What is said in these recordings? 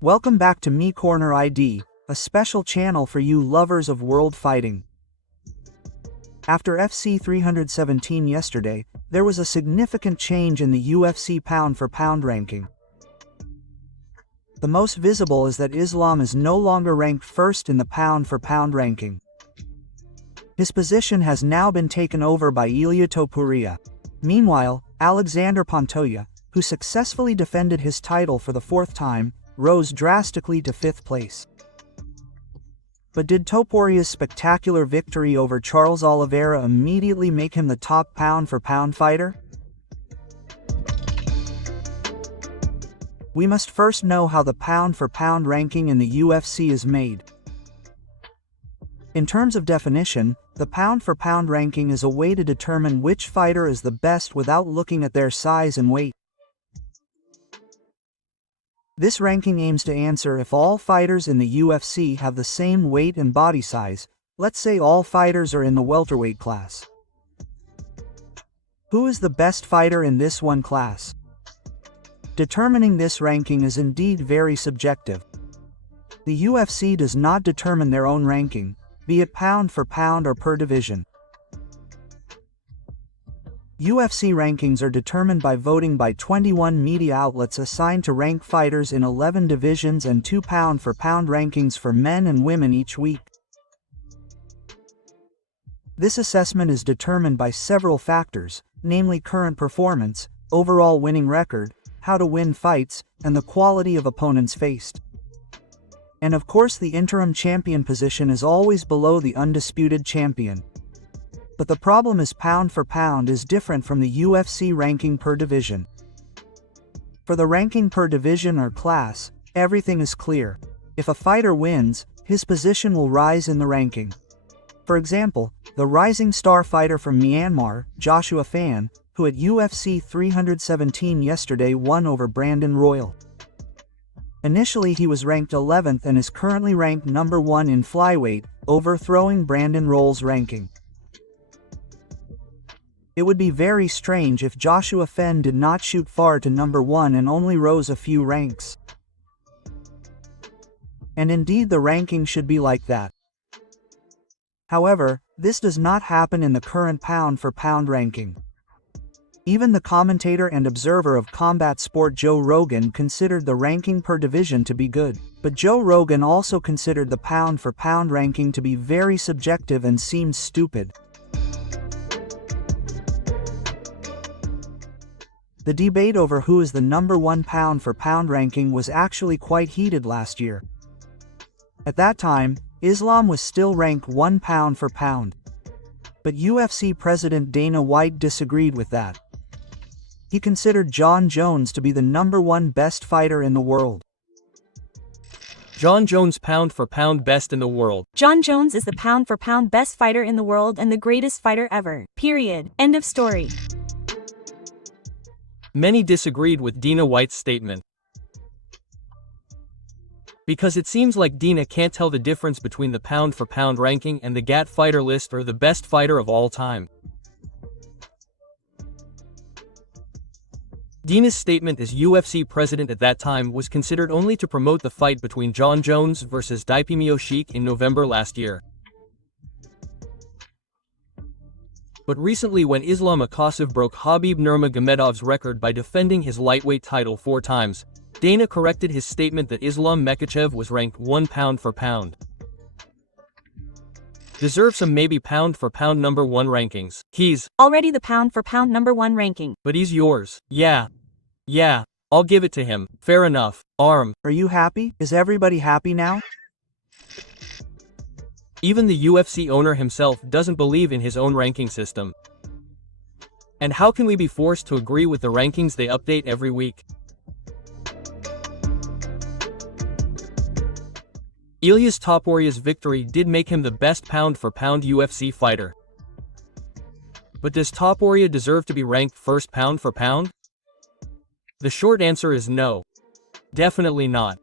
Welcome back to Me Corner ID, a special channel for you lovers of world fighting. After UFC 317 yesterday, there was a significant change in the UFC Pound-for-Pound ranking. The most visible is that Islam is no longer ranked first in the pound-for-pound ranking. His position has now been taken over by Illia Topuria. Meanwhile, Alexander Pantoja, who successfully defended his title for the fourth time, rose drastically to fifth place. But did Topuria's spectacular victory over Charles Oliveira immediately make him the top pound-for-pound fighter? We must first know how the pound-for-pound ranking in the UFC is made. In terms of definition, the pound-for-pound ranking is a way to determine which fighter is the best without looking at their size and weight. This ranking aims to answer if all fighters in the UFC have the same weight and body size. Let's say all fighters are in the welterweight class. Who is the best fighter in this one class? Determining this ranking is indeed very subjective. The UFC does not determine their own ranking, be it pound for pound or per division. UFC rankings are determined by voting by 21 media outlets assigned to rank fighters in 11 divisions and 2 pound-for-pound rankings for men and women each week. This assessment is determined by several factors, namely current performance, overall winning record, how to win fights, and the quality of opponents faced. And of course, the interim champion position is always below the undisputed champion. But the problem is pound for pound is different from the UFC ranking per division. For the ranking per division or class, everything is clear. If a fighter wins, his position will rise in the ranking. For example, the rising star fighter from Myanmar, Joshua Fan, who at UFC 317 yesterday won over Brandon Royal. Initially he was ranked 11th and is currently ranked number 1 in flyweight, overthrowing Brandon Royal's ranking. It would be very strange if Joshua Fan did not shoot far to number 1 and only rose a few ranks. And indeed the ranking should be like that. However, this does not happen in the current pound-for-pound ranking. Even the commentator and observer of combat sport Joe Rogan considered the ranking per division to be good, but Joe Rogan also considered the pound-for-pound ranking to be very subjective and seemed stupid. The debate over who is the number 1 pound-for-pound ranking was actually quite heated last year. At that time, Islam was still ranked 1 pound-for-pound. But UFC President Dana White disagreed with that. He considered Jon Jones to be the number 1 best fighter in the world. Jon Jones pound-for-pound best in the world. Jon Jones is the pound-for-pound best fighter in the world and the greatest fighter ever. Period. End of story. Many disagreed with Dana White's statement. Because it seems like Dana can't tell the difference between the pound-for-pound ranking and the GAT fighter list or the best fighter of all time. Dana's statement as UFC president at that time was considered only to promote the fight between Jon Jones versus Stipe Miocic in November last year. But recently, when Islam Makhachev broke Khabib Nurmagomedov's record by defending his lightweight title 4 times, Dana corrected his statement that Islam Makhachev was ranked 1 pound-for-pound. Deserves some maybe pound-for-pound number 1 rankings. He's already the pound-for-pound number 1 ranking. But he's yours. Yeah, I'll give it to him. Fair enough. Arm. Are you happy? Is everybody happy now? Even the UFC owner himself doesn't believe in his own ranking system. And how can we be forced to agree with the rankings they update every week? Illia Topuria's victory did make him the best pound-for-pound UFC fighter. But does Topuria deserve to be ranked first pound-for-pound? The short answer is no. Definitely not.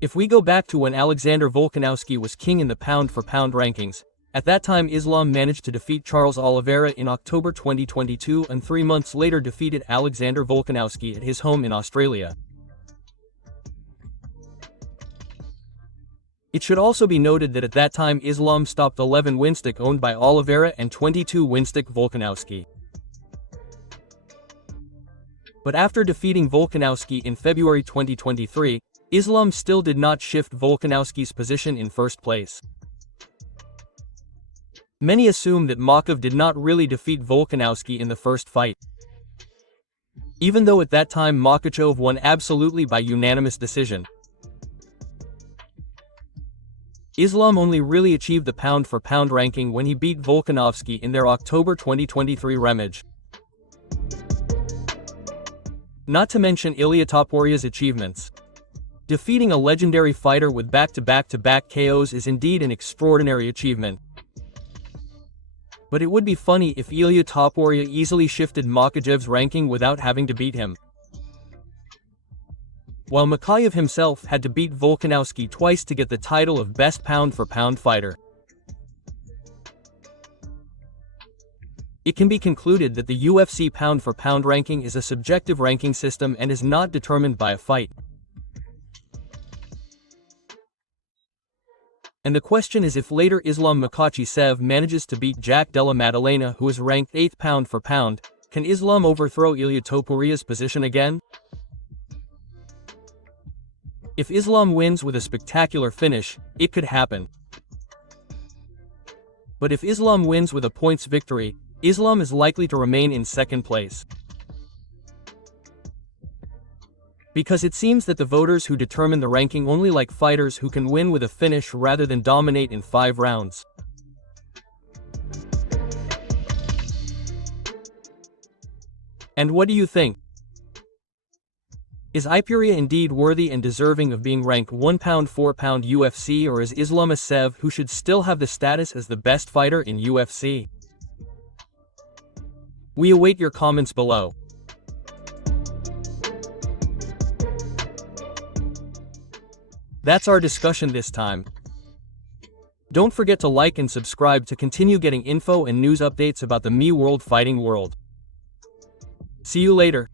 If we go back to when Alexander Volkanovski was king in the pound-for-pound rankings, at that time Islam managed to defeat Charles Oliveira in October 2022 and 3 months later defeated Alexander Volkanovski at his home in Australia. It should also be noted that at that time Islam stopped 11 Winstick owned by Oliveira and 22 Winstick Volkanovski. But after defeating Volkanovski in February 2023, Islam still did not shift Volkanovski's position in first place. Many assume that Makhachev did not really defeat Volkanovski in the first fight, even though at that time Makhachev won absolutely by unanimous decision. Islam only really achieved the pound-for-pound ranking when he beat Volkanovski in their October 2023 rematch. Not to mention Illia Topuria's achievements. Defeating a legendary fighter with back-to-back-to-back KOs is indeed an extraordinary achievement. But it would be funny if Illia Topuria easily shifted Makhachev's ranking without having to beat him. While Makhachev himself had to beat Volkanovski twice to get the title of best pound-for-pound fighter. It can be concluded that the UFC pound-for-pound ranking is a subjective ranking system and is not determined by a fight. And the question is, if later Islam Makhachev manages to beat Jack Della Maddalena, who is ranked 8th pound-for-pound, can Islam overthrow Illia Topuria's position again? If Islam wins with a spectacular finish, it could happen. But if Islam wins with a points victory, Islam is likely to remain in second place. Because it seems that the voters who determine the ranking only like fighters who can win with a finish rather than dominate in 5 rounds. And what do you think? Is Topuria indeed worthy and deserving of being ranked 1 pound-for-pound UFC, or is Islam Makhachev who should still have the status as the best fighter in UFC? We await your comments below. That's our discussion this time. Don't forget to like and subscribe to continue getting info and news updates about the world fighting world. See you later.